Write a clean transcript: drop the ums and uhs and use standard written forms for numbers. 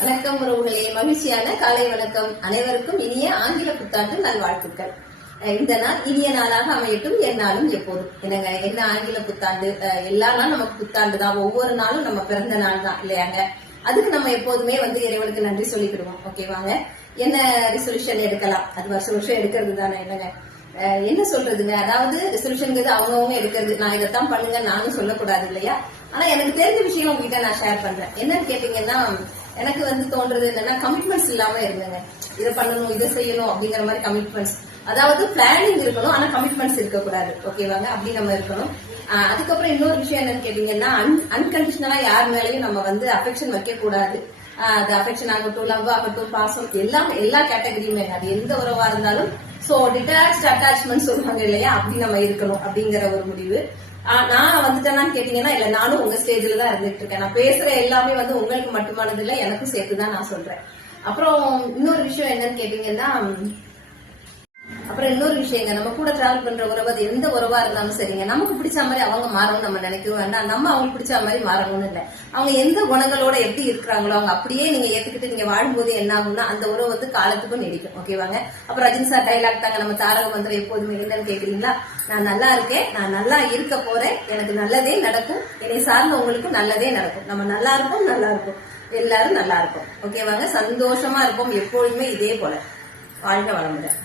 வணக்கம் உறவுகளே, மகிழ்ச்சியான காலை வணக்கம். அனைவருக்கும் இனிய ஆங்கில புத்தாண்டு நல்வாழ்த்துக்கள். இந்த நாள் இனிய நாளாக அமையட்டும், எந்நாளும் எப்போதும். என்னங்க, என்ன ஆங்கில புத்தாண்டு? எல்லா நாளும் நமக்கு புத்தாண்டு தான். ஒவ்வொரு நாளும் நம்ம பிறந்த நாள் தான் இல்லையாங்க. அதுக்கு நம்ம எப்போதுமே இறைவனுக்கு நன்றி சொல்லிக்கிடுவோம். ஓகேவாங்க. என்ன ரெசல்யூஷன் எடுக்கலாம்? அது வருஷம் எடுக்கிறது தானே. என்னங்க, என்ன சொல்றதுங்க, அதாவது ரெசல்யூஷன் அவங்கவுங்க எடுக்கிறது. நான் இதைத்தான் பண்ணுங்க நானும் சொல்லக்கூடாது இல்லையா. ஆனா எனக்கு தெரிஞ்ச விஷயம் உங்ககிட்ட நான் ஷேர் பண்றேன். என்னன்னு கேட்டீங்கன்னா, எனக்கு தோன்றது என்னன்னா, கமிட்மெண்ட்ஸ் இல்லாம இருந்தேங்க. இதை பண்ணணும், இதை செய்யணும் அப்படிங்கிற மாதிரி கமிட்மெண்ட்ஸ். அதாவது பிளானிங் இருக்கணும், ஆனா கமிட்மெண்ட்ஸ் இருக்கக்கூடாது. ஓகேவாங்க, அப்படி நம்ம இருக்கணும். அதுக்கப்புறம் இன்னொரு விஷயம் என்னன்னு கேட்டீங்கன்னா, அன்கண்டிஷனலா யார் மேலேயும் நம்ம அஃபெக்ஷன் வைக்க கூடாது. அது அஃபெக்ஷன் ஆகட்டும், லவ் ஆகட்டும், பாசம், எல்லா கேட்டகரியுமே, அது எந்த உறவா இருந்தாலும் சோ டிட்டாச்ட் அட்டாச்மெண்ட் சொல்லுவாங்க இல்லையா, அப்படி நம்ம இருக்கணும் அப்படிங்கிற ஒரு முடிவு. நான் வந்துட்டேன்னு கேட்டீங்கன்னா, இல்ல, நானும் உங்க ஸ்டேஜ்ல தான் இருந்துட்டு இருக்கேன். நான் பேசுற எல்லாமே உங்களுக்கு மட்டுமானது இல்ல, எனக்கும் சேர்த்துதான் நான் சொல்றேன். அப்புறம் இன்னொரு விஷயம் என்னன்னு கேட்டீங்கன்னா, நம்ம கூட டிராவல் பண்ற உறவு, அது எந்த உறவா இருந்தாலும் சரிங்க, நமக்கு பிடிச்ச மாதிரி அவங்க மாறணும்னு நம்ம நினைக்கவும் வேண்டாம், நம்ம அவங்களுக்கு பிடிச்ச மாதிரி மாறணும்னு இல்லை. அவங்க எந்த குணங்களோட எப்படி இருக்கிறாங்களோ அவங்க அப்படியே நீங்க ஏத்துக்கிட்டு நீங்க வாழும்போது என்ன ஆகும்னா, அந்த உறவு காலத்துக்கும் நீடிக்கும். ஓகேவாங்க. அப்புறம் ரஜினி சார் டைலாக் தாங்க, நம்ம தாரக மந்திரம் எப்போதுமே என்னன்னு கேக்குறீங்களா, நான் நல்லா இருக்கேன், நான் நல்லா இருக்க போறேன், எனக்கு நல்லதே நடக்கும், என்னை சார்ந்த உங்களுக்கும் நல்லதே நடக்கும், நம்ம நல்லா இருப்போம், எல்லாரும் நல்லா இருக்கும். ஓகேவாங்க. சந்தோஷமா இருப்போம் எப்பொழுதுமே. இதே போல வாழ்க வளமுடன்.